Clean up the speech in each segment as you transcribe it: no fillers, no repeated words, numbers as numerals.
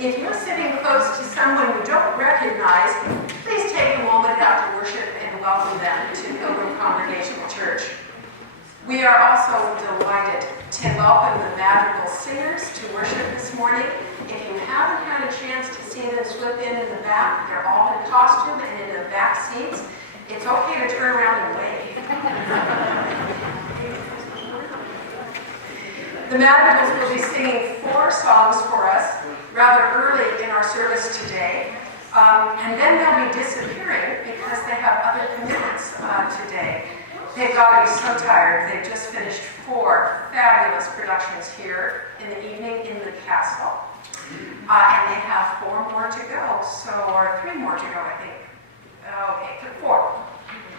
If you're sitting close to someone you don't recognize, please take a moment after worship and welcome them to Pilgrim Congregational Church. We are also delighted to welcome the Madrigal singers to worship this morning. If you haven't had a chance to see them slip in the back, they're all in costume and in the back seats. It's okay to turn around and wave. The Madrigals will be singing 4 songs for us rather early in our service today. And then they'll be disappearing because they have other commitments today. They've got to be so tired. They've just finished 4 fabulous productions here in the evening in the castle. And they have 4 more to go, or 3 more to go, I think. Okay, 4.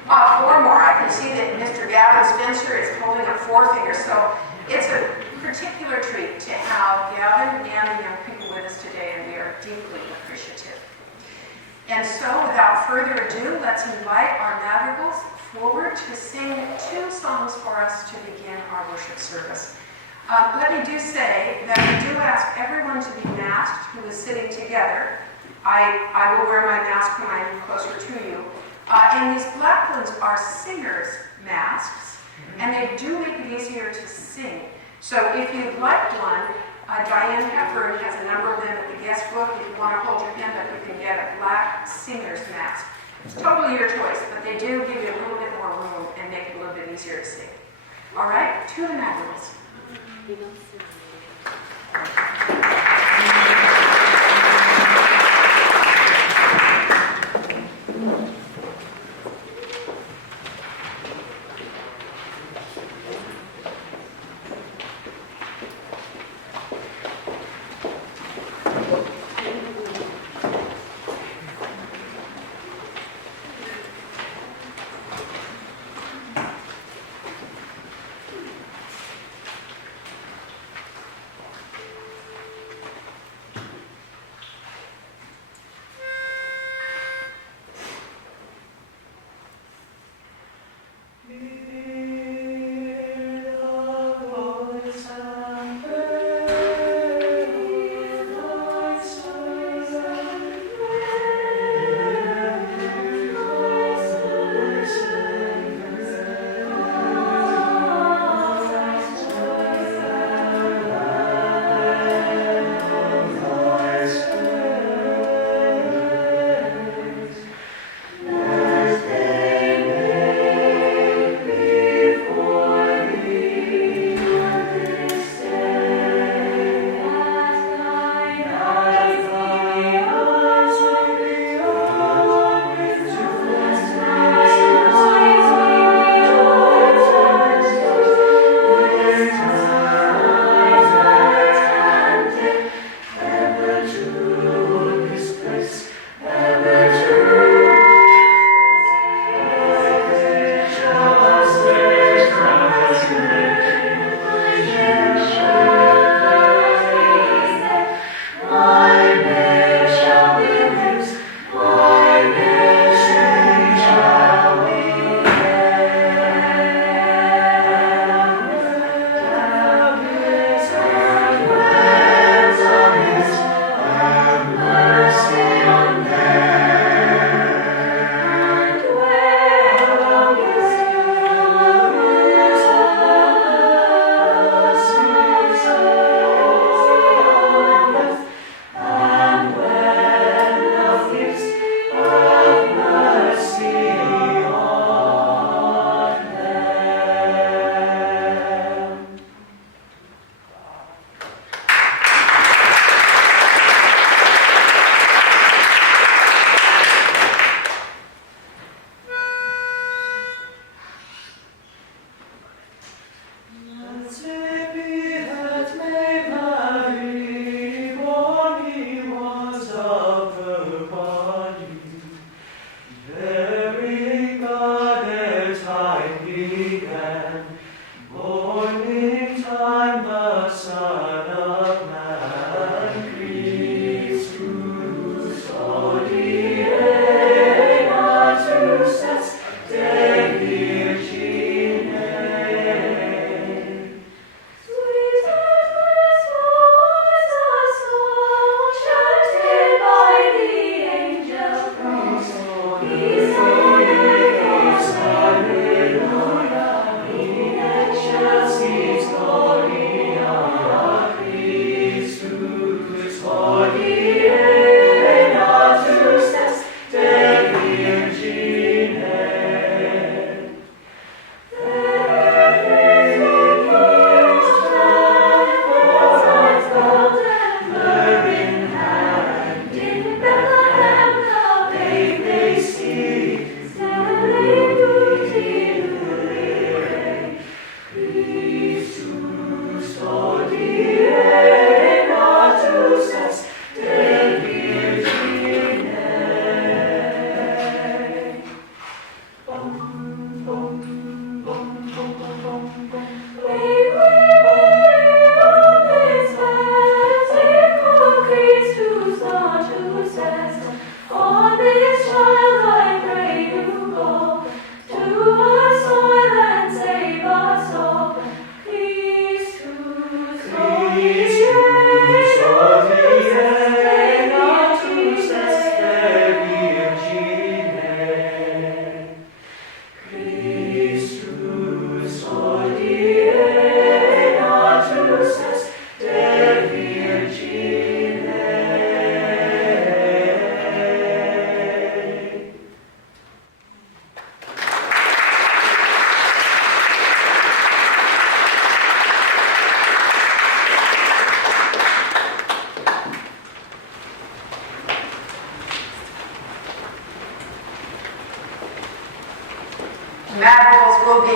4 more. I can see that Mr. Gavin Spencer is holding up 4 fingers, so it's a particular treat to have Gavin and the young people with us today, and we are deeply appreciative. And so, without further ado, let's invite our Madrigals forward to sing 2 songs for us to begin our worship service. Let me do say that we do ask everyone to be masked who is sitting together. I will wear my mask when I move closer to you. And these black ones are singers' masks, and they do make it easier to sing. So if you'd like one, Diane Heffern has a number of them at the guest book. If you want to hold your hand up, you can get a black singer's mask. It's totally your choice, but they do give you a little bit more room and make it a little bit easier to sing. All right, to the Madrigals.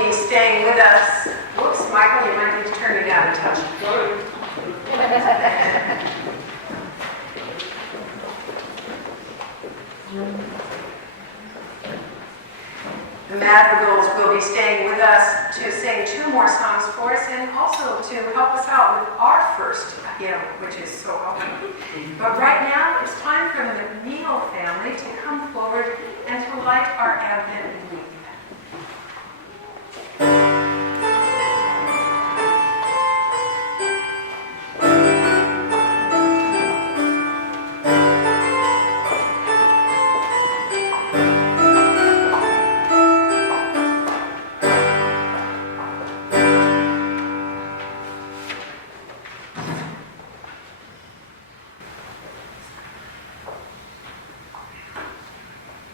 be staying with us. Whoops, Michael, you might need to turn it down a touch. The Madrigals will be staying with us to sing 2 more songs for us and also to help us out with our first hymn, which is so helpful. But right now, it's time for the McNeil family to come forward and to light our Advent wreath.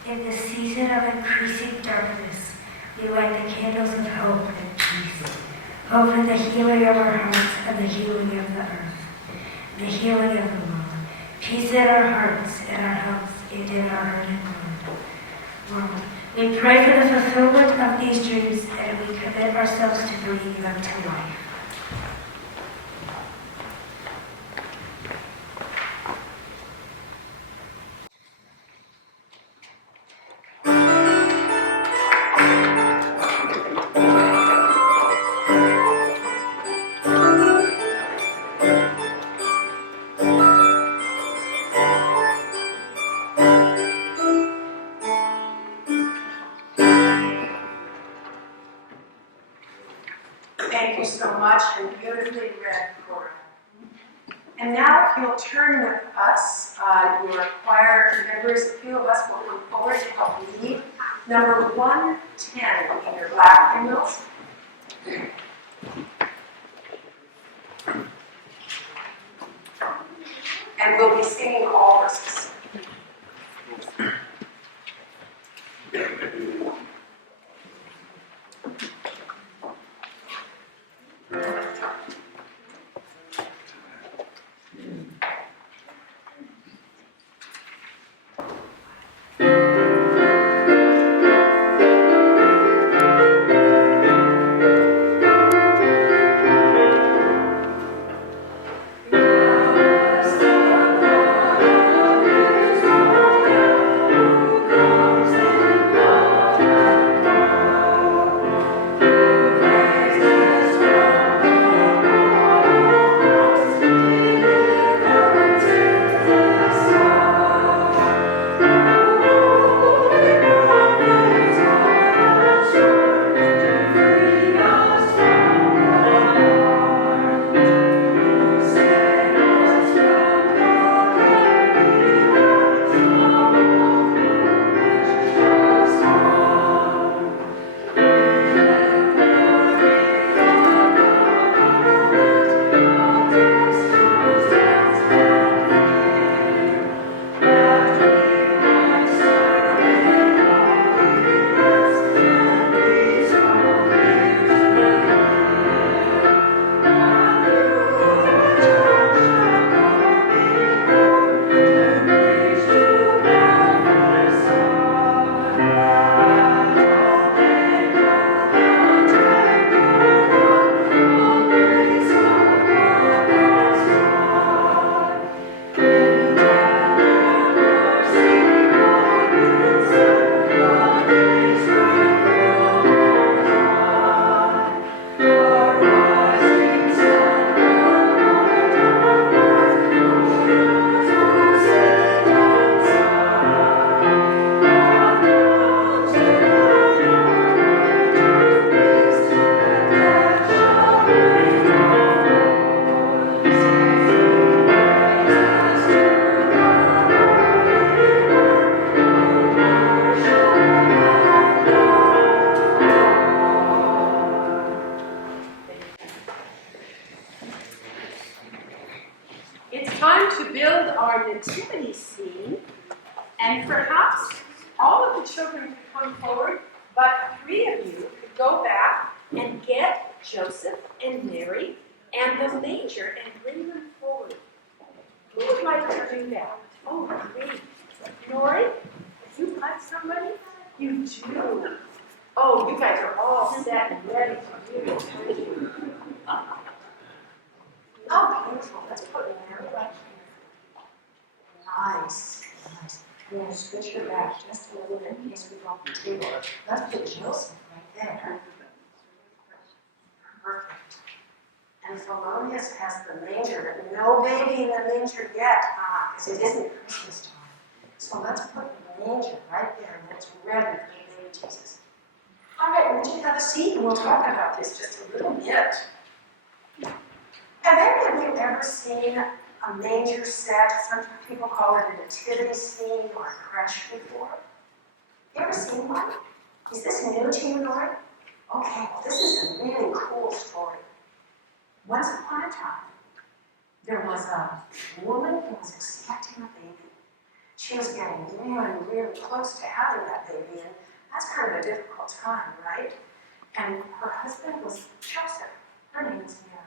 In the season of increasing darkness, we light the candles of hope and peace. Hope in the healing of our hearts and the healing of the earth, the healing of the world. Peace in our hearts and our health and in our hurt and world. We pray for the fulfillment of these dreams and we commit ourselves to bringing them to life. Thank you so much, and beautifully read, Cora. And now, if you'll turn with us, your choir members, a few of us will come forward to help lead number 110 in your black hymnals. And we'll be singing all verses. nativity scene, and perhaps all of the children could come forward, but 3 of you could go back and get Joseph and Mary and the manger and bring them forward. Who would like to do that? Oh, great. Nori, you got somebody? You do. Oh, you guys are all set and ready for you. Oh, beautiful. Let's put Mary right here. Nice. Nice. I'm going to switch her back just a little bit in case we bump the table. Let's put Joseph right there. Perfect. And Thelonious has the manger, but no baby in the manger yet, because it isn't Christmas time. So let's put the manger right there, and it's ready for the baby Jesus. All right, would you have a seat, and we'll talk about this just a little bit. Have any of you ever seen a manger set? Some people call it a nativity scene or a creche before. You ever seen one? Is this new to you, Lord? Okay, well, this is a really cool story. Once upon a time, there was a woman who was expecting a baby. She was getting really, really close to having that baby, and that's kind of a difficult time, right? And her husband was Joseph. Her name was Mary.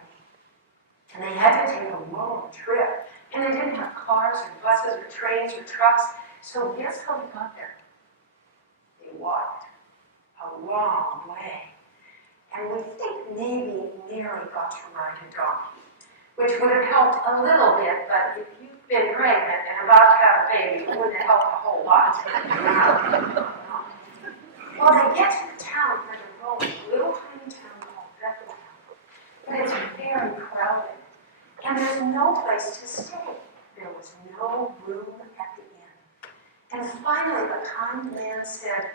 And they had to take a long trip. And they didn't have cars or buses or trains or trucks. So guess how they got there? They walked a long way. And we think maybe Mary got to ride a donkey, which would have helped a little bit, but if you've been pregnant and about to have a baby, it wouldn't have helped a whole lot. Well, they get to the town where they're going, a little tiny town called Bethlehem. But it's very crowded. And there's no place to stay. There was no room at the inn. And finally, a kind man said,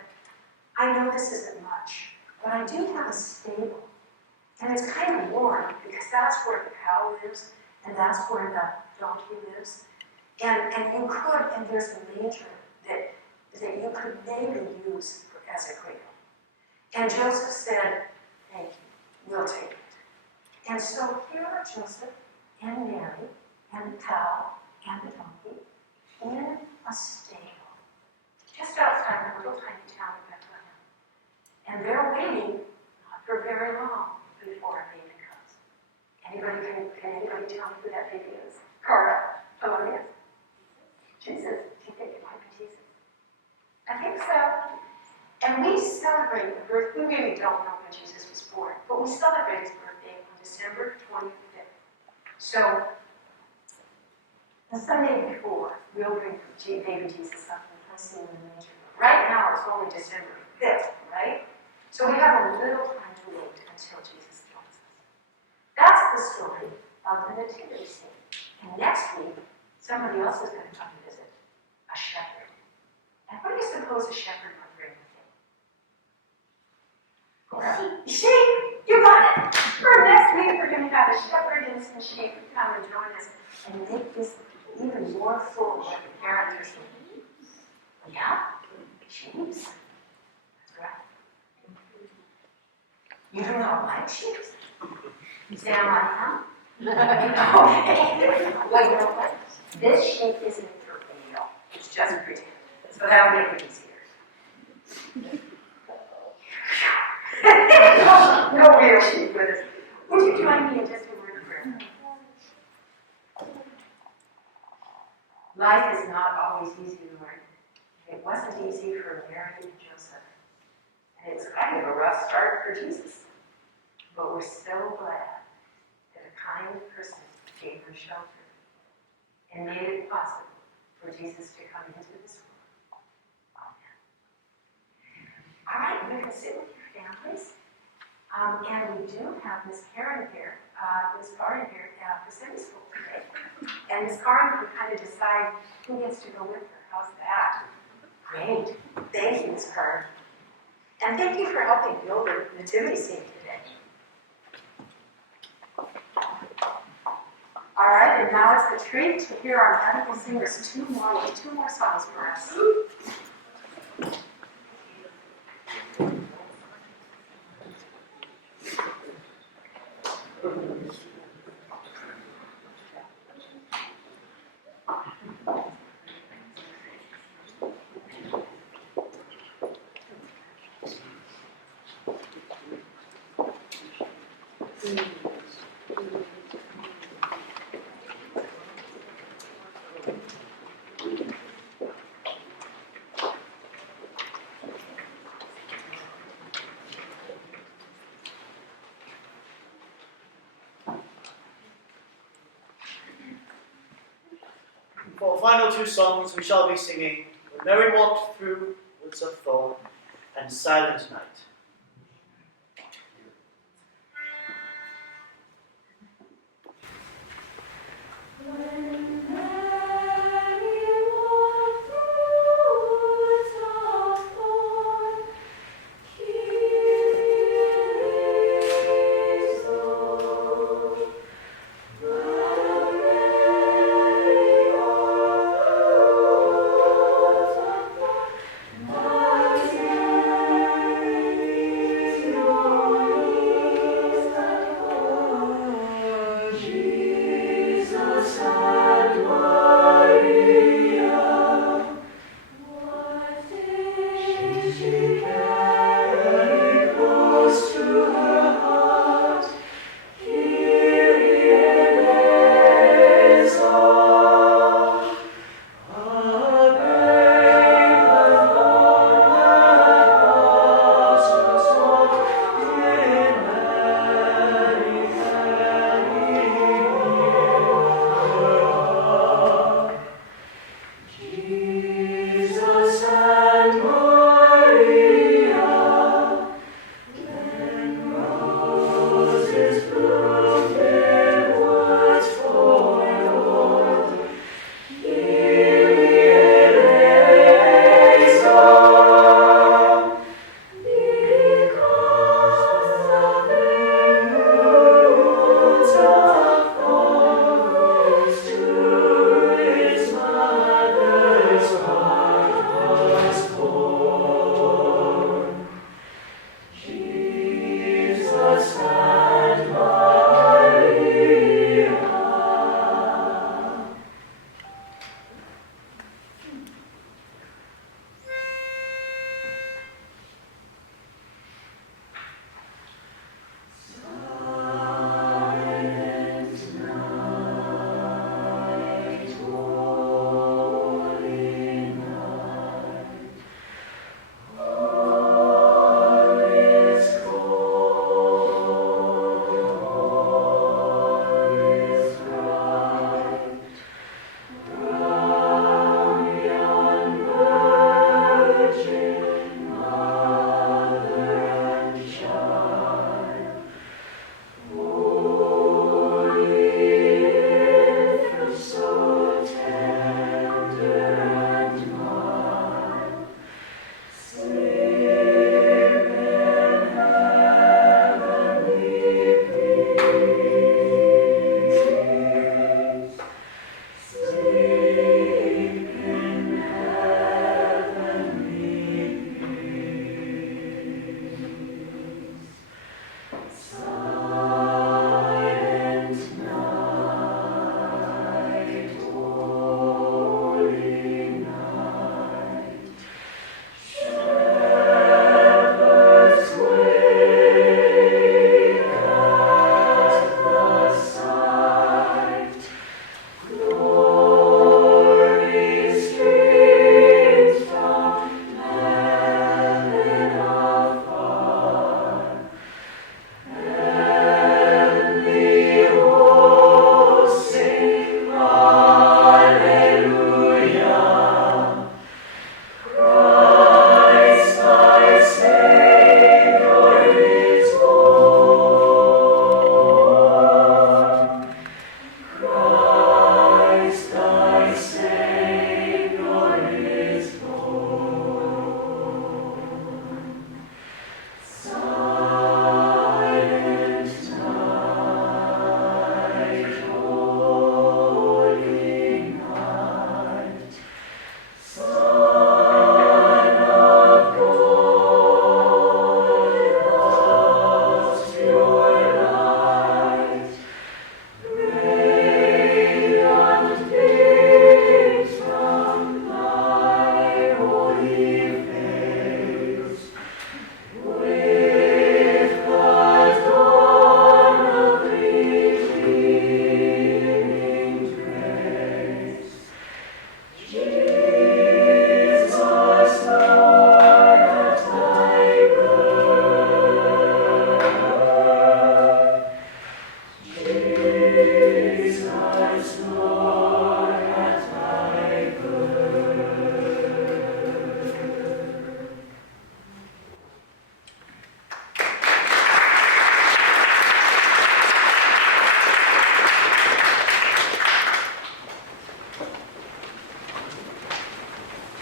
I know this isn't much, but I do have a stable. And it's kind of warm because that's where the cow lives and that's where the donkey lives. And you could, and there's a manger that you could maybe use as a cradle. And Joseph said, thank you, we'll take it. And so here are Joseph and Mary and the cow and the donkey in a stable just outside the little tiny town of Bethlehem. And they're waiting not for very long before a baby comes. Can anybody tell me who that baby is? Carl, Thelonious. Jesus. Do you think it might be Jesus? I think so. And we celebrate the birth. We really don't know when Jesus was born, but we celebrate his birthday on December 25th. So the Sunday before, we'll bring baby Jesus up and place him in the manger. Right now, it's only December 5th, right? So we have a little time to wait until Jesus joins us. That's the story of the nativity scene. And next week, somebody else is going to come to visit, a shepherd. And what do you suppose a shepherd would bring with him? Sheep! You got it! For next week, we're going to have a shepherd and some sheep come and join us and make this even more full than the parents are saying. Yeah? Sheep? That's right. You do not like sheep? Sam, I am. Okay. Well, you know what? This sheep isn't for real. It's just pretend. So that'll make it easier. No real sheep with us. Would you join me in just a word of prayer? Life is not always easy, Lord. It wasn't easy for Mary and Joseph. And it's kind of a rough start for Jesus. But we're so glad that a kind person gave them shelter and made it possible for Jesus to come into this world. Amen. All right, you can sit with your families. And we do have Miss Karen here, Miss Karen here for Sunday school today. And Miss Karen can kind of decide who gets to go with her. How's that? Great. Thank you, Miss Karen. And thank you for helping build the nativity scene today. All right, and now it's the treat to hear our Madrigal singers two more songs for us. for our final two songs, we shall be singing When Mary Walked Through Woods of Thorn and Silent Night. Jesus,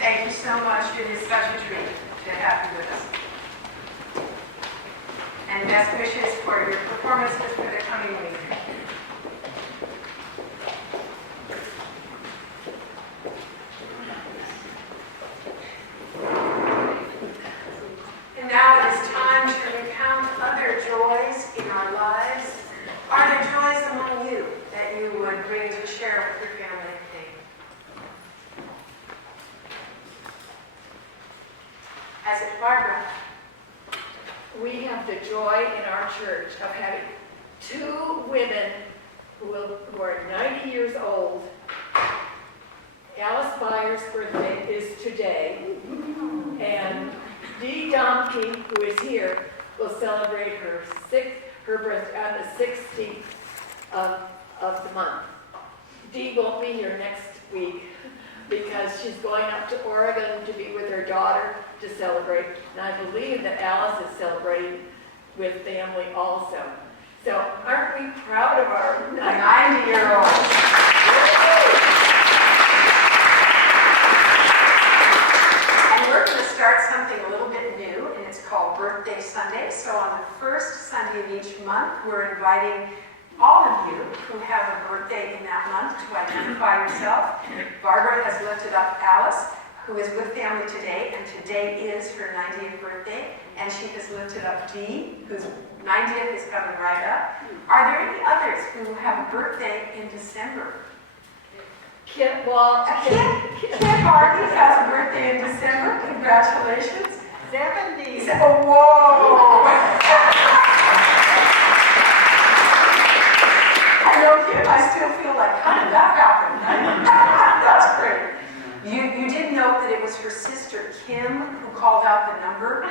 Thank you so much. It is such a treat to have you with us. And best wishes for your performances for the coming week. And now it is time to recount other joys in our lives. Are there joys among you that you would bring to share with your family today? As it, Barbara? We have the joy in our church of having two women who are 90 years old. Alice Byers' birthday is today, and Dee Domke, who is here, will celebrate her birthday on the 16th of the month. Dee won't be here next week because she's going up to Oregon to be with her daughter to celebrate. And I believe that Alice is celebrating with family also. So aren't we proud of our 90-year-old? And we're going to start something a little bit new, and it's called Birthday Sunday. So on the first Sunday of each month, we're inviting all of you who have a birthday in that month to identify yourself. Barbara has lifted up Alice, who is with family today, and today is her 90th birthday. And she has lifted up Dee, whose 90th is coming right up. Are there any others who have a birthday in December? Kit Hardy has a birthday in December. Congratulations. 70. Oh, whoa! I know, Kit, I still feel like, how did that happen? That's great. You did note that it was her sister, Kim, who called out the number.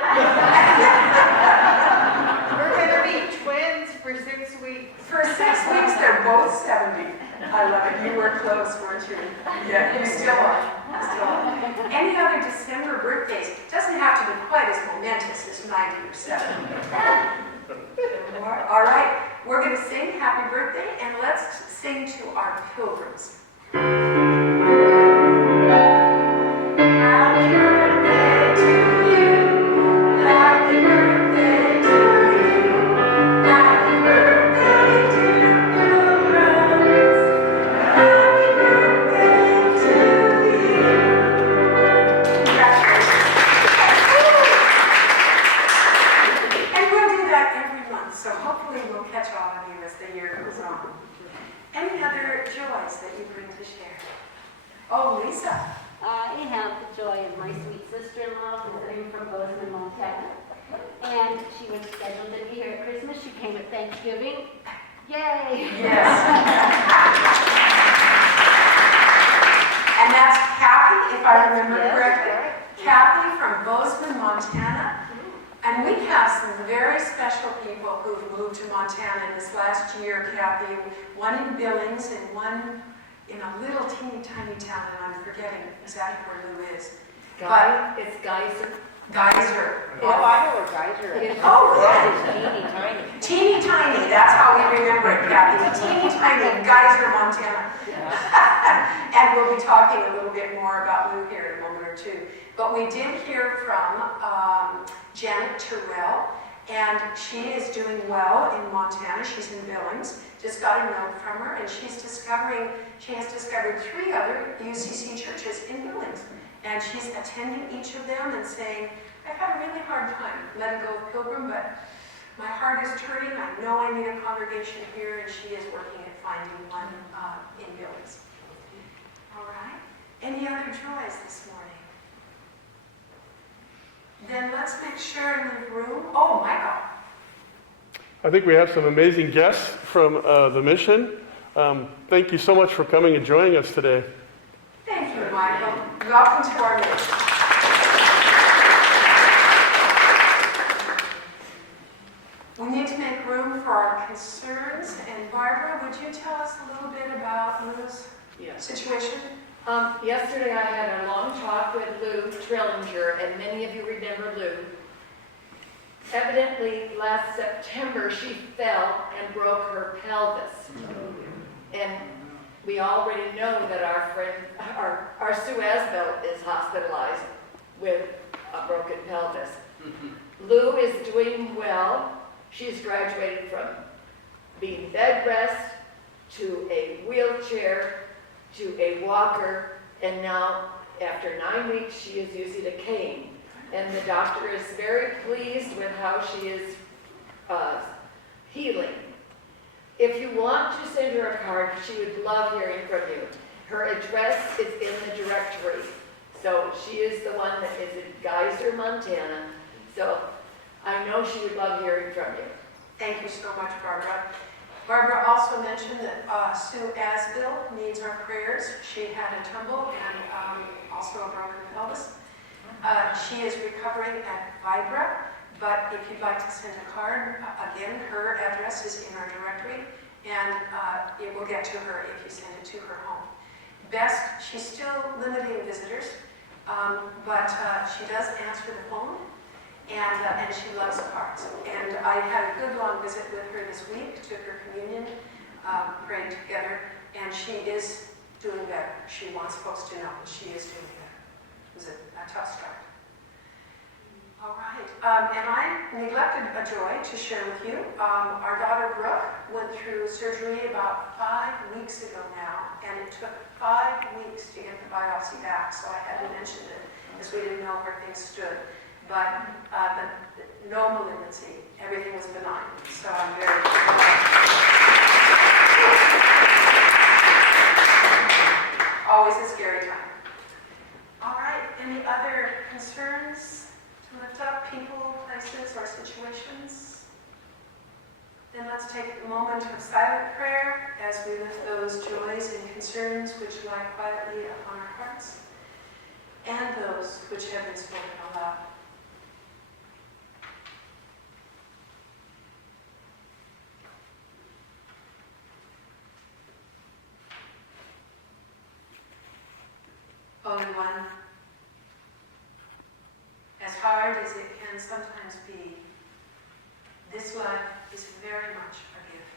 We're going to be twins for 6 weeks. For 6 weeks, they're both 70. I love it. You were close, weren't you? Yeah, you still are. Still are. Any other December birthdays? Doesn't have to be quite as momentous as 90 or 70. All right, we're going to sing Happy Birthday, and let's sing to our pilgrims. Happy birthday to you. Happy birthday to you. Happy birthday to pilgrims. Happy birthday to you. Congratulations. And we'll do that every month, so hopefully we'll catch all of you as the year goes on. Any other joys that you bring to share? Oh, Lisa. I have the joy of my sweet sister-in-law visiting from Bozeman, Montana. And she was scheduled to be here at Christmas. She came at Thanksgiving. Yay! Yes. And that's Kathy, if I remember correctly. Right. Kathy from Bozeman, Montana. And we have some very special people who've moved to Montana in this last year, Kathy. One in Billings and one in a little teeny tiny town, and I'm forgetting exactly where Lou is. It's Geyser. Geyser. Oh, I know where Geyser is. Oh, yeah. It's teeny tiny. Teeny tiny, that's how we remember it, Kathy. Teeny tiny, Geyser, Montana. And we'll be talking a little bit more about Lou here in a moment or two. But we did hear from Janet Terrell, and she is doing well in Montana. She's in Billings. Just got a note from her, and she has discovered 3 other UCC churches in Billings. And she's attending each of them and saying, I've had a really hard time letting go of Pilgrim, but my heart is turning. I know I need a congregation here, and she is working at finding one in Billings. All right. Any other joys this morning? Then let's make sure in the room. Oh, Michael. I think we have some amazing guests from the mission. Thank you so much for coming and joining us today. Thank you, Michael. Welcome to our mission. We need to make room for our concerns. And Barbara, would you tell us a little bit about Lou's situation? Yesterday I had a long talk with Lou Trillinger, and many of you remember Lou. Evidently, last September she fell and broke her pelvis. And we already know that our Our Sue Asbelt is hospitalized with a broken pelvis. Lou is doing well. She's graduated from being bed rest to a wheelchair to a walker, and now after 9 weeks she is using a cane. And the doctor is very pleased with how she is healing. If you want to send her a card, she would love hearing from you. Her address is in the directory. So she is the one that is in Geyser, Montana. So I know she would love hearing from you. Thank you so much, Barbara. Barbara also mentioned that Sue Asbill needs our prayers. She had a tumble and also a broken pelvis. She is recovering at Vibra, but if you'd like to send a card, again, her address is in our directory, and it will get to her if you send it to her home. Best, she's still limiting visitors, but she does answer the phone, and she loves cards. And I had a good long visit with her this week, took her communion, prayed together, and she is doing better. She wants folks to know that she is doing better. It was a tough start. All right, and I neglected a joy to share with you. Our daughter Brooke went through surgery about 5 weeks ago now, and it took 5 weeks to get the biopsy back, so I had to mention it because we didn't know where things stood. But no malignancy, everything was benign, so I'm very always a scary time. All right, any other concerns to lift up, people, places, or situations? Then let's take a moment of silent prayer as we lift those joys and concerns which lie quietly upon our hearts, and those which have been spoken aloud. Holy One, as hard as it can sometimes be, this life is very much a gift.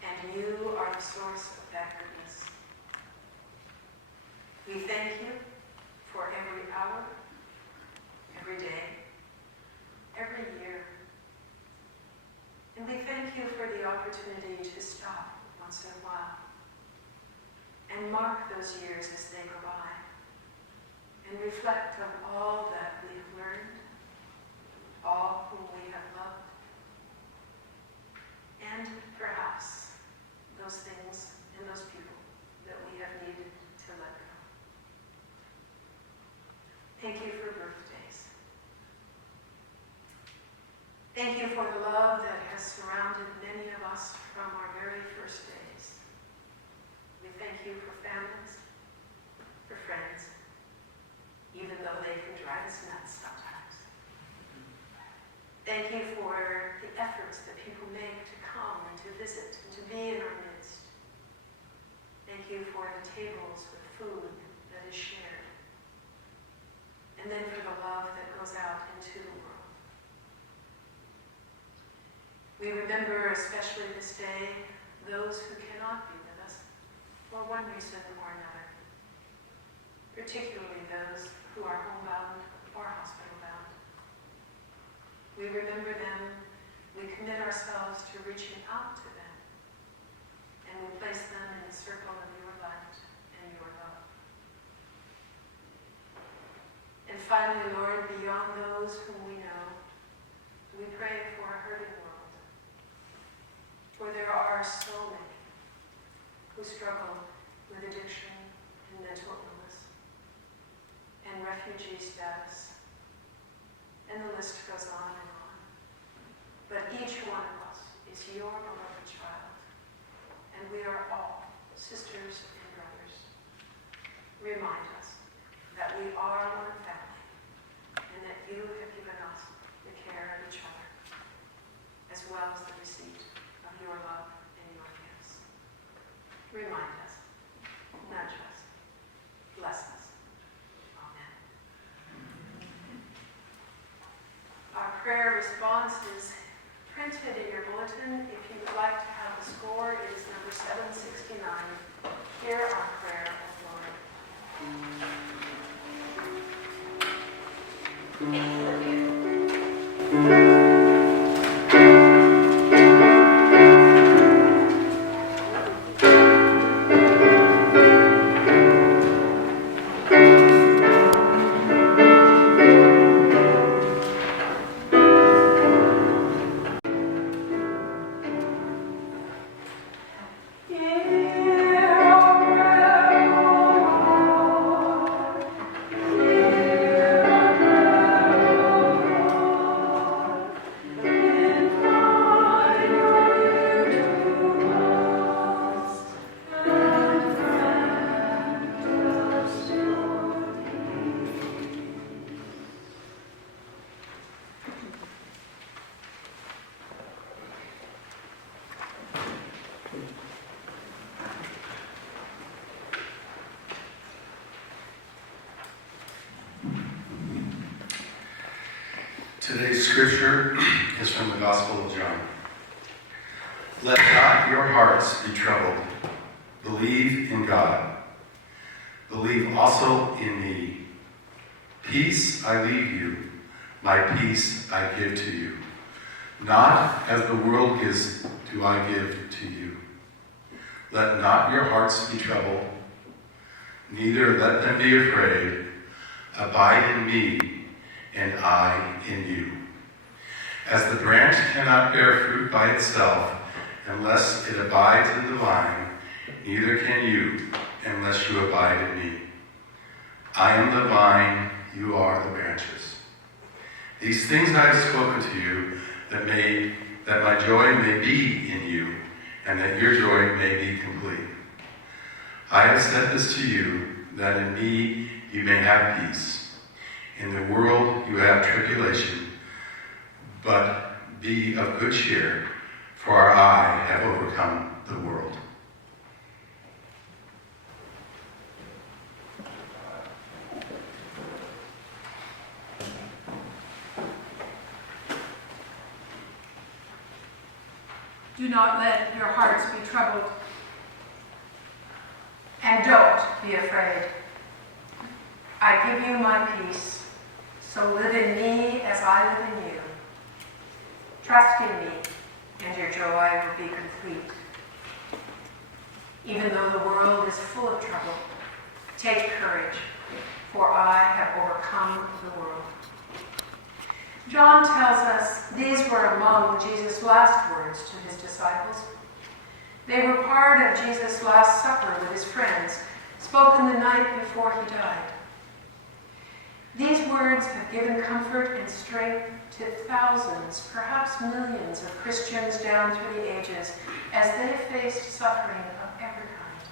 And you are the source of that goodness. We thank you for every hour, every day, every year. And we thank you for the opportunity to stop once in a while and mark those years as they go by, and reflect on all that we have learned, all whom we have loved, and perhaps those things and those people that we have needed to let go. Thank you for birthdays. Thank you for the love that has surrounded many of us from our very first days. We thank you for families, for friends, even though they can drive us nuts sometimes. Thank you for the efforts that people make to come and to visit and to be in our midst. Thank you for the tables with food that is shared. And then for the love that goes out into the world. We remember, especially this day, those who cannot be with us for one reason or another, particularly those who are homebound or hospital-bound. We remember them, we commit ourselves to reaching out to them, and we place them in the circle of your light and your love. And finally, Lord, beyond those whom we know, we pray for a hurting world, for there are so many who struggle with addiction and mental illness and refugee status, and the list goes on and on. But each one of us is your beloved child, and we are all sisters and brothers. Remind us that we are one family, and that you have given us the care of each other, as well as the receipt of your love and your gifts. Remind us, nudge us, bless us. Amen. Our prayer response is printed in your bulletin. If you would like to have the score, it is number 769. Hear our prayer, O Lord. Today's scripture is from the Gospel of John. Let not your hearts be troubled. Believe in God. Believe also in me. Peace I leave you, my peace I give to you. Not as the world gives do I give to you. Let not your hearts be troubled, neither let them be afraid. Abide in me, and I in you. As the branch cannot bear fruit by itself unless it abides in the vine, neither can you unless you abide in me. I am the vine, you are the branches. These things I have spoken to you, that my joy may be in you, and that your joy may be complete. I have said this to you, that in me you may have peace. In the world you have tribulation, but be of good cheer, for I have overcome the world. Do not let your hearts be troubled. And don't be afraid. I give you my peace, so live in me as I live in you. Trust in me, and your joy will be complete. Even though the world is full of trouble, take courage, for I have overcome the world. John tells us these were among Jesus' last words to his disciples. They were part of Jesus' Last Supper with his friends, spoken the night before he died. These words have given comfort and strength to thousands, perhaps millions of Christians down through the ages as they faced suffering of every kind.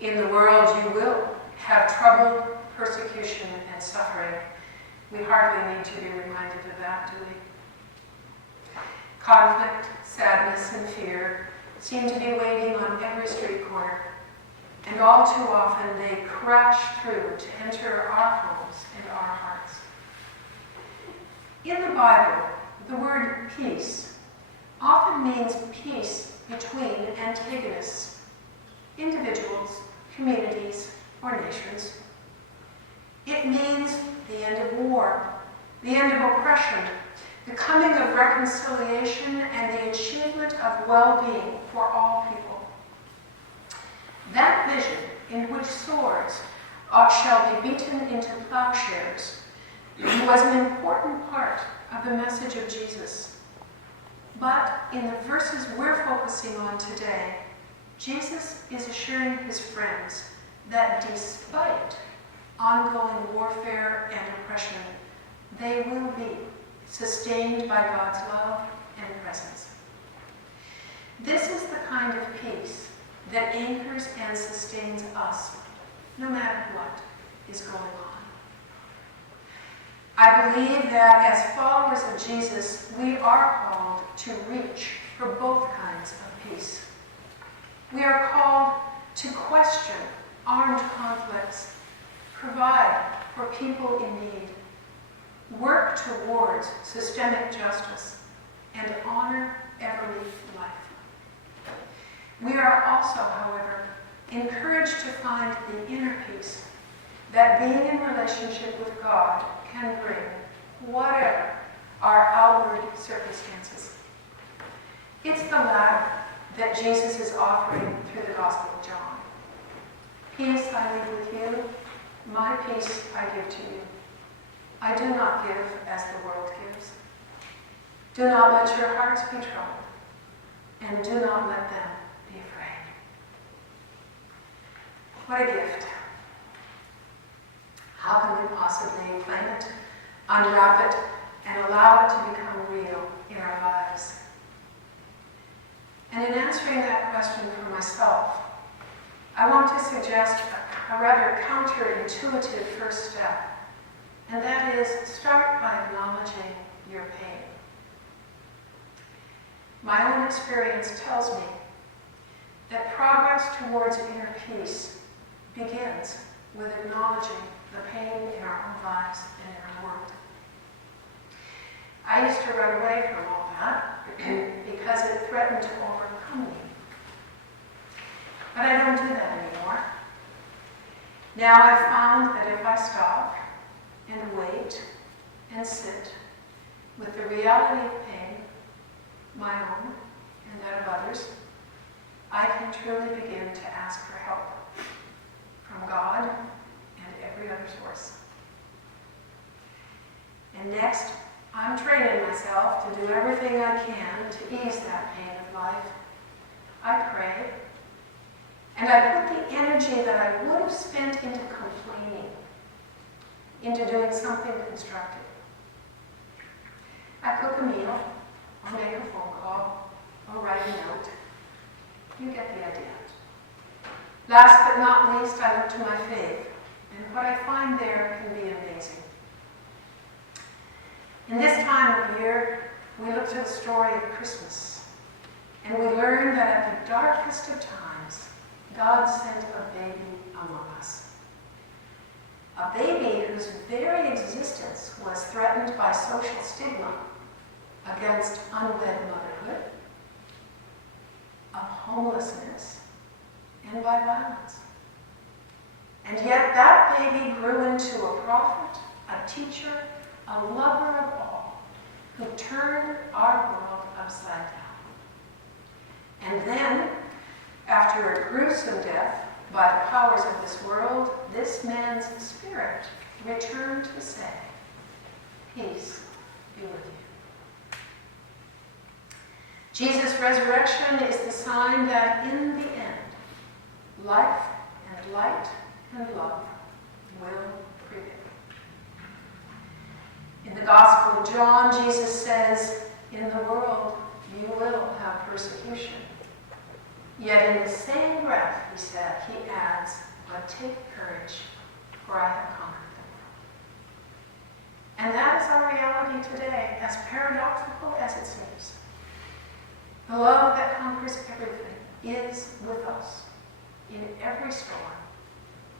In the world you will have trouble, persecution, and suffering. We hardly need to be reminded of that, do we? Conflict, sadness, and fear seem to be waiting on every street corner, and all too often they crash through to enter our homes and our hearts. In the Bible, the word peace often means peace between antagonists, individuals, communities, or nations. It means the end of war, the end of oppression, the coming of reconciliation, and the achievement of well-being for all people. That vision, in which swords shall be beaten into plowshares, was an important part of the message of Jesus. But in the verses we're focusing on today, Jesus is assuring his friends that despite ongoing warfare and oppression, they will be sustained by God's love and presence. This is the kind of peace that anchors and sustains us, no matter what is going on. I believe that as followers of Jesus, we are called to reach for both kinds of peace. We are called to question armed conflicts, provide for people in need, work towards systemic justice, and honor every life. We are also, however, encouraged to find the inner peace that being in relationship with God can bring whatever our outward circumstances. It's the latter that Jesus is offering through the Gospel of John. Peace I leave with you, my peace I give to you. I do not give as the world gives. Do not let your hearts be troubled, and do not let them be afraid. What a gift. How can we possibly claim it, unwrap it, and allow it to become real in our lives? And in answering that question for myself, I want to suggest a rather counterintuitive first step, and that is start by acknowledging your pain. My own experience tells me that progress towards inner peace begins with acknowledging the pain in our own lives and in our world. I used to run away from all that because it threatened to overcome me. But I don't do that anymore. Now I've found that if I stop and wait and sit with the reality of pain, my own and that of others, I can truly begin to ask for help from God and every other source. And next, I'm training myself to do everything I can to ease that pain of life. I pray, and I put the energy that I would have spent into complaining into doing something constructive. I cook a meal, or make a phone call, or write a note. You get the idea. Last but not least, I look to my faith, and what I find there can be amazing. In this time of year, we look to the story of Christmas, and we learn that at the darkest of times, God sent a baby among us. A baby whose very existence was threatened by social stigma against unwed motherhood, of homelessness, and by violence. And yet that baby grew into a prophet, a teacher, a lover of all, who turned our world upside down. And then, after a gruesome death by the powers of this world, this man's spirit returned to say, peace be with you. Jesus' resurrection is the sign that in the end, life and light and love will prevail. In the Gospel of John, Jesus says, in the world you will have persecution. Yet in the same breath, he adds, but take courage, for I have conquered them. And that is our reality today, as paradoxical as it seems. The love that conquers everything is with us in every storm,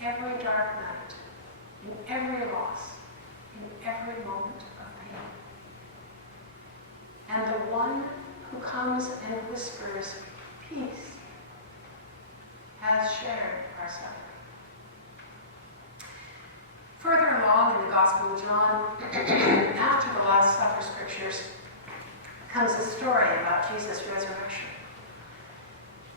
every dark night, in every loss, in every moment of pain. And the one who comes and whispers, peace, has shared our suffering. Further along in the Gospel of John, after the Last Supper scriptures, comes a story about Jesus' resurrection.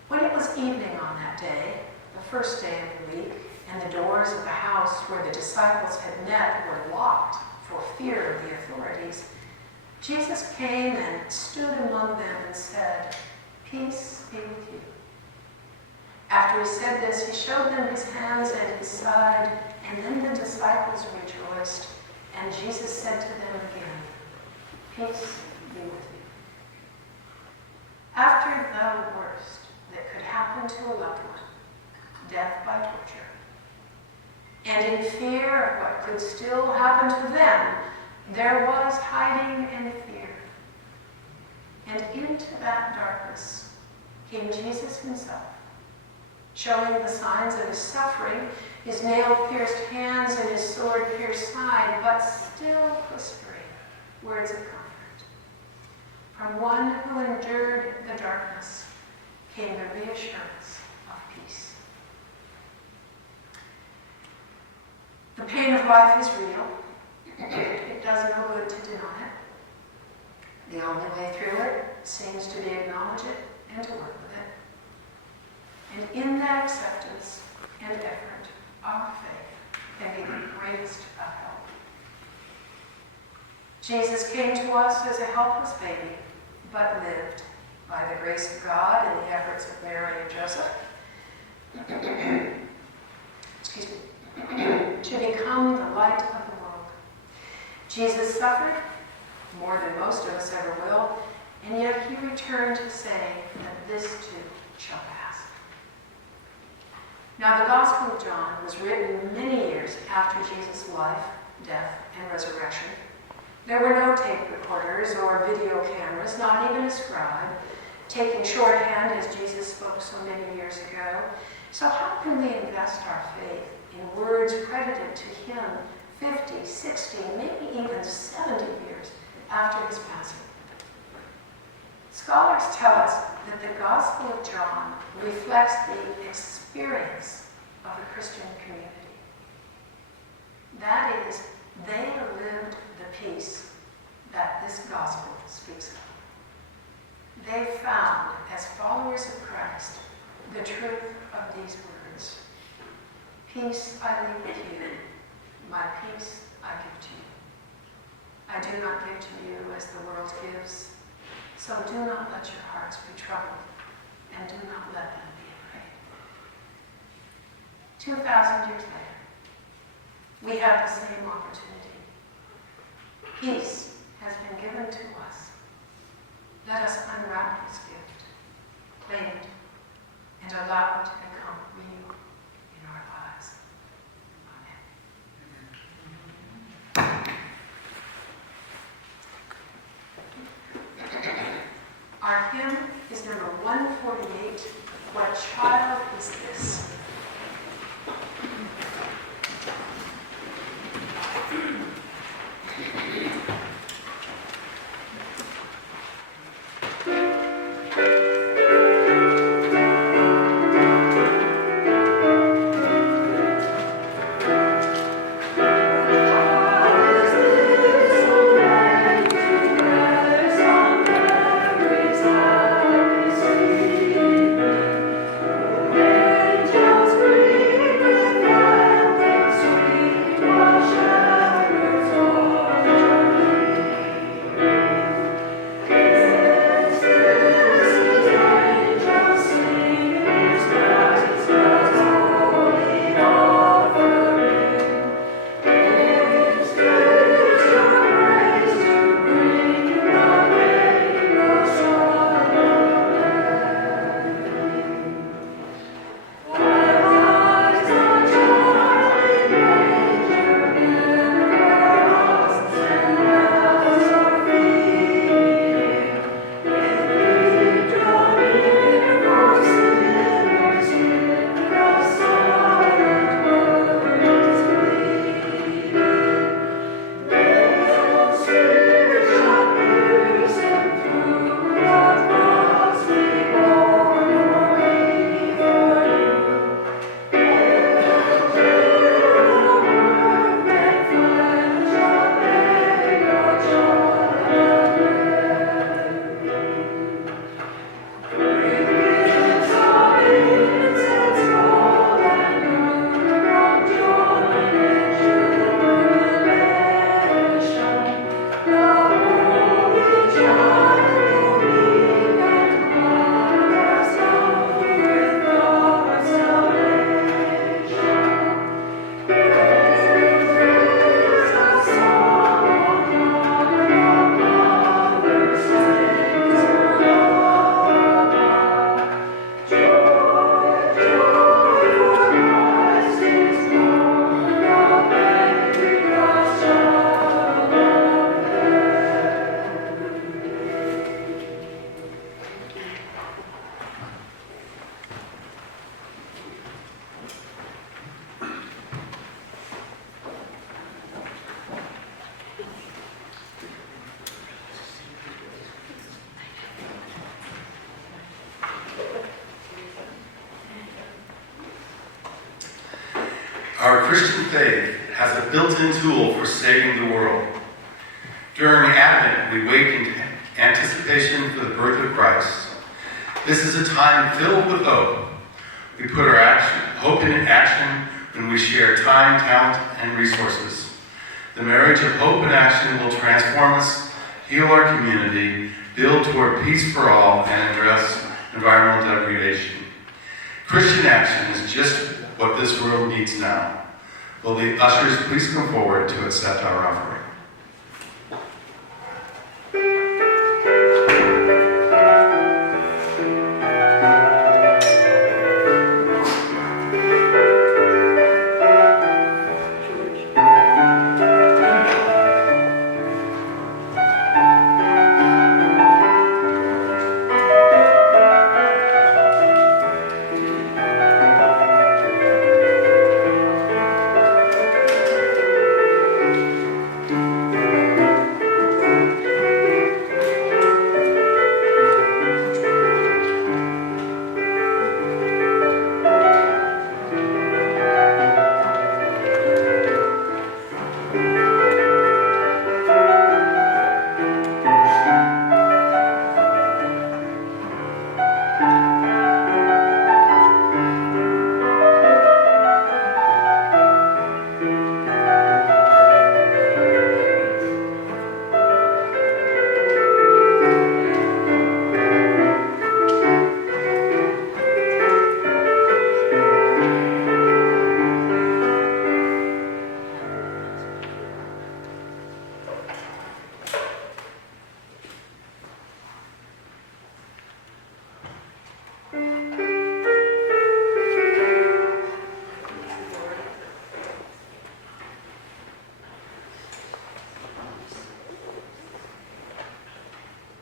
When it was evening on that day, the first day of the week, and the doors of the house where the disciples had met were locked for fear of the authorities, Jesus came and stood among them and said, peace be with you. After he said this, he showed them his hands and his side, and then the disciples rejoiced, and Jesus said to them again, peace be with you. After the worst that could happen to a loved one, death by torture, and in fear of what could still happen to them, there was hiding and fear. And into that darkness came Jesus himself, showing the signs of his suffering, his nail-pierced hands and his sword-pierced side, but still whispering words of comfort. From one who endured the darkness came the reassurance of peace. pain of life is real. It does no good to deny it. The only way through it seems to be acknowledge it and to work with it. And in that acceptance and effort, our faith can be the greatest of help. Jesus came to us as a helpless baby, but lived by the grace of God and the efforts of Mary and Joseph to become the light of the world. Jesus suffered more than most of us ever will, and yet he returned to say that this too shall pass. Now, the Gospel of John was written many years after Jesus' life, death, and resurrection. There were no tape recorders or video cameras, not even a scribe, taking shorthand as Jesus spoke so many years ago. So how can we invest our faith in words credited to him 50, 60, maybe even 70 years after his passing? Scholars tell us that the Gospel of John reflects the experience of the Christian community. That is, they lived the peace that this Gospel speaks of. They found, as followers of Christ, the truth of these words. Peace I leave with you, my peace I give to you. I do not give to you as the world gives, so do not let your hearts be troubled, and do not let them be afraid. 2,000 years later, we have the same opportunity. Peace has been given to us. Let us unwrap this gift, claim it, and allow it to become real in our lives. Amen. Our hymn is number 148, What Child Is This? Our Christian faith as a built-in tool for saving the world. During Advent, we wait in anticipation for the birth of Christ. This is a time filled with hope. We put our hope into action when we share time, talent, and resources. The marriage of hope and action will transform us, heal our community, build toward peace for all, and address environmental degradation. Christian action is just what this world needs now. Will the ushers please come forward to accept our offering?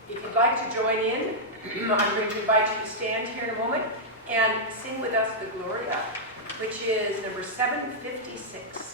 If you'd like to join in, I'm going to invite you to stand here in a moment and sing with us the Gloria, which is number 756.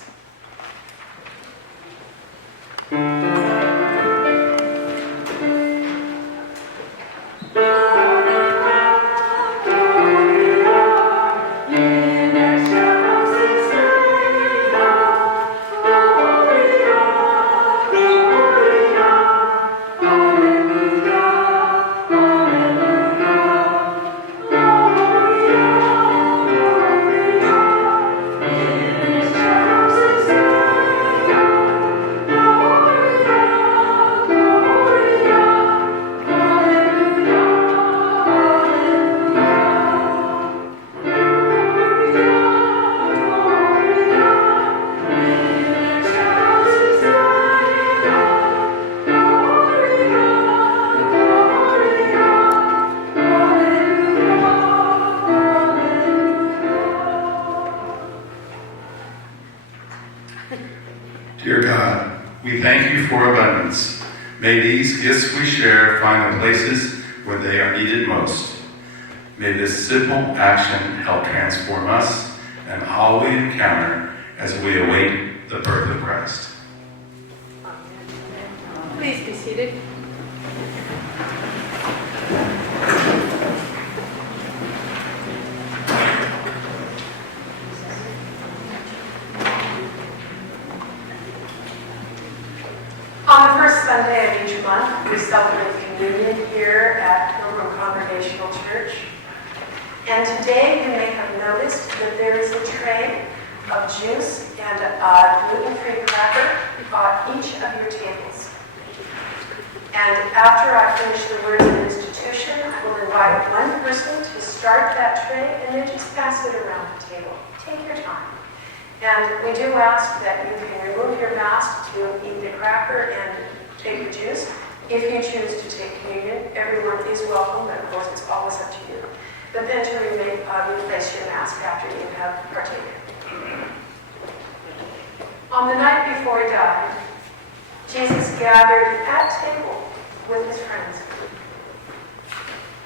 Dear God, we thank you for abundance. May these gifts we share find the places where they are needed most. May this simple action help transform us and all we encounter as we await the birth of Christ. Please be seated. On the first Sunday of each month, we celebrate communion here at Pilgrim Congregational Church. And today you may have noticed that there is a tray of juice and a gluten-free cracker on each of your tables. And after I finish the words of institution, I will invite one person to start that tray and then just pass it around the table. Take your time. And we do ask that you can remove your mask to eat the cracker and take the juice. If you choose to take communion, everyone is welcome, and of course it's always up to you. But then to replace your mask after you have partaken. On the night before he died, Jesus gathered at table with his friends.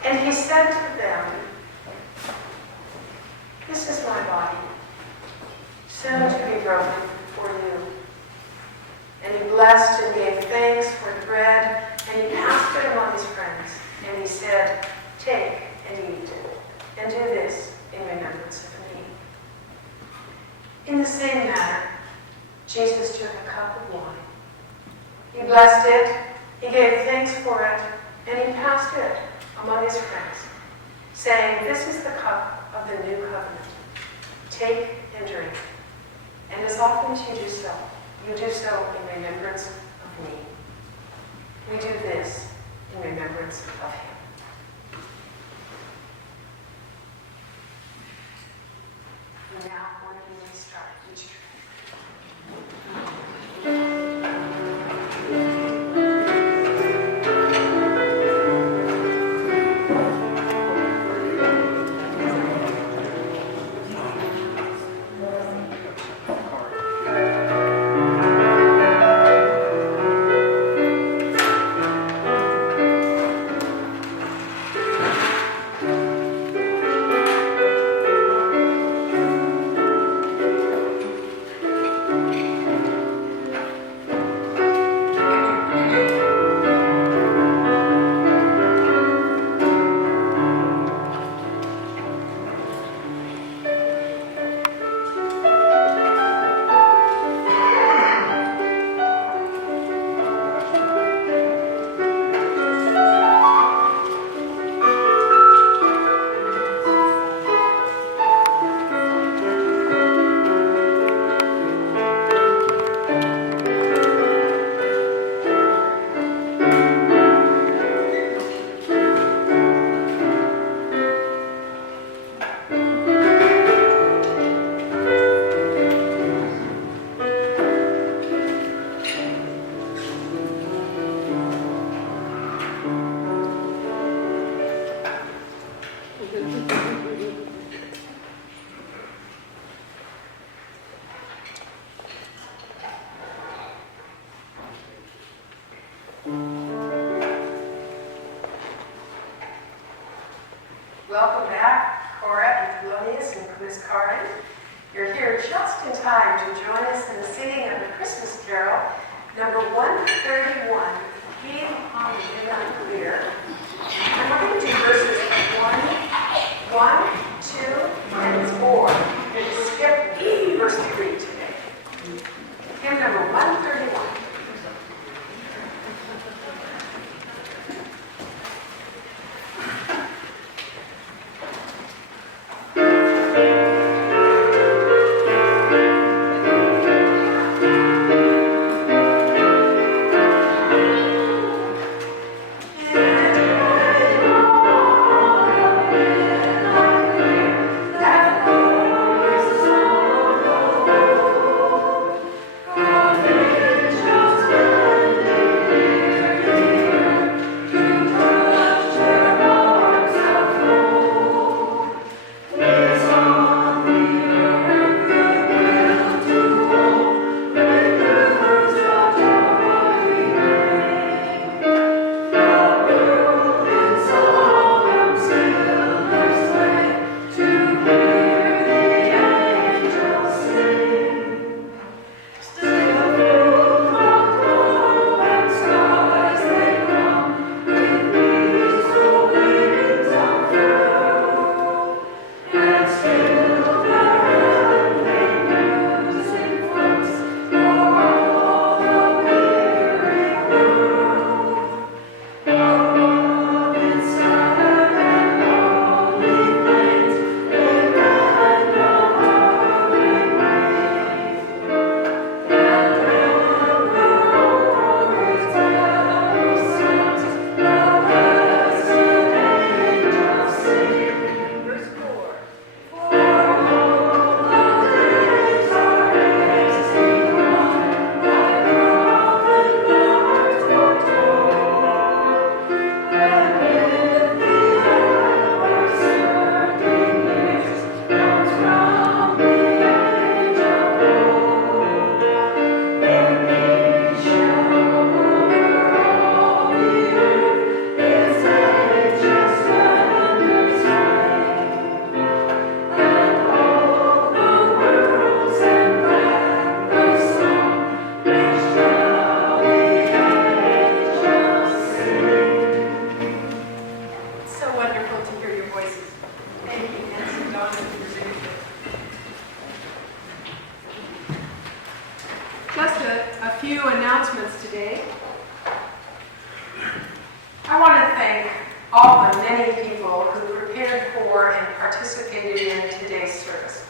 And he said to them, "This is my body, soon to be broken for you." And he blessed and gave thanks for the bread, and he passed it among his friends. And he said, "Take and eat, and do this in remembrance of me." In the same manner, Jesus took a cup of wine. He blessed it, he gave thanks for it, and he passed it among his friends, saying, "This is the cup of the new covenant. Take and drink. And as often as you do so in remembrance of me." We do this in remembrance of him. And now, when we start each Welcome back, Cora and Thelonious and Miss Karen. You're here just in time to join us in the singing of the Christmas carol, number 131, King on the Midnight Clear. And we're going to do verses 1, 2, and 4. We're going to skip verse 3 today. Hymn number 131. Thank you. Just a few announcements today. I want to thank all the many people who prepared for and participated in today's service.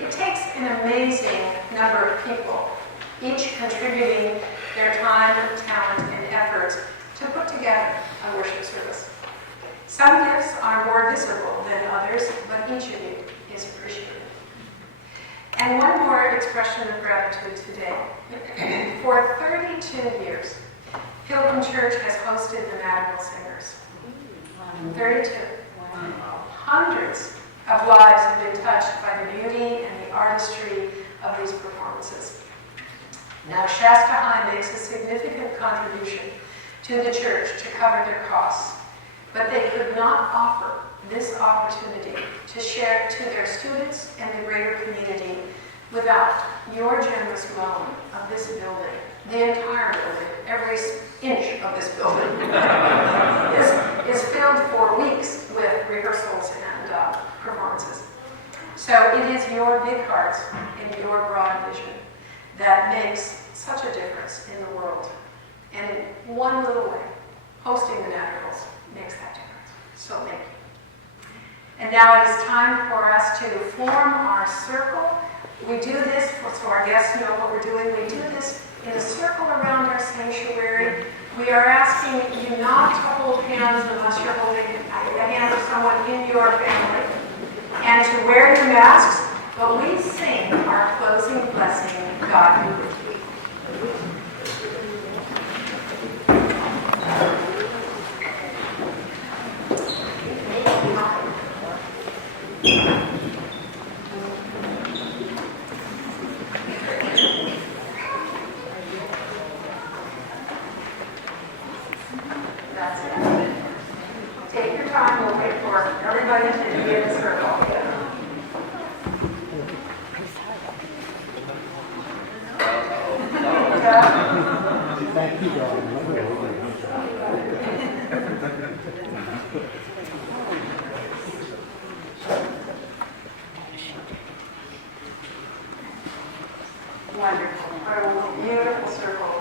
It takes an amazing number of people, each contributing their time, talent, and effort to put together a worship service. Some gifts are more visible than others, but each of you is appreciated. And one more expression of gratitude today. For 32 years, Pilgrim Church has hosted the Madrigal Singers. 32. Hundreds of lives have been touched by the beauty and the artistry of these performances. Now, Shasta High makes a significant contribution to the church to cover their costs, but they could not offer this opportunity to share to their students and the greater community without your generous loan of this building. The entire building, every inch of this building, is filled for weeks with rehearsals and performances. So it is your big hearts and your broad vision that makes such a difference in the world. And in one little way, hosting the Madrigals makes that difference. So thank you. And now it is time for us to form our circle. We do this, so our guests know what we're doing. We do this in a circle around our sanctuary. We are asking you not to hold hands unless you're holding the hand of someone in your family, and to wear your masks, but we sing our closing blessing, God be with you. That's it. Take your time. We'll wait for everybody to be in the circle. Thank you, darling. Wonderful. What a beautiful circle.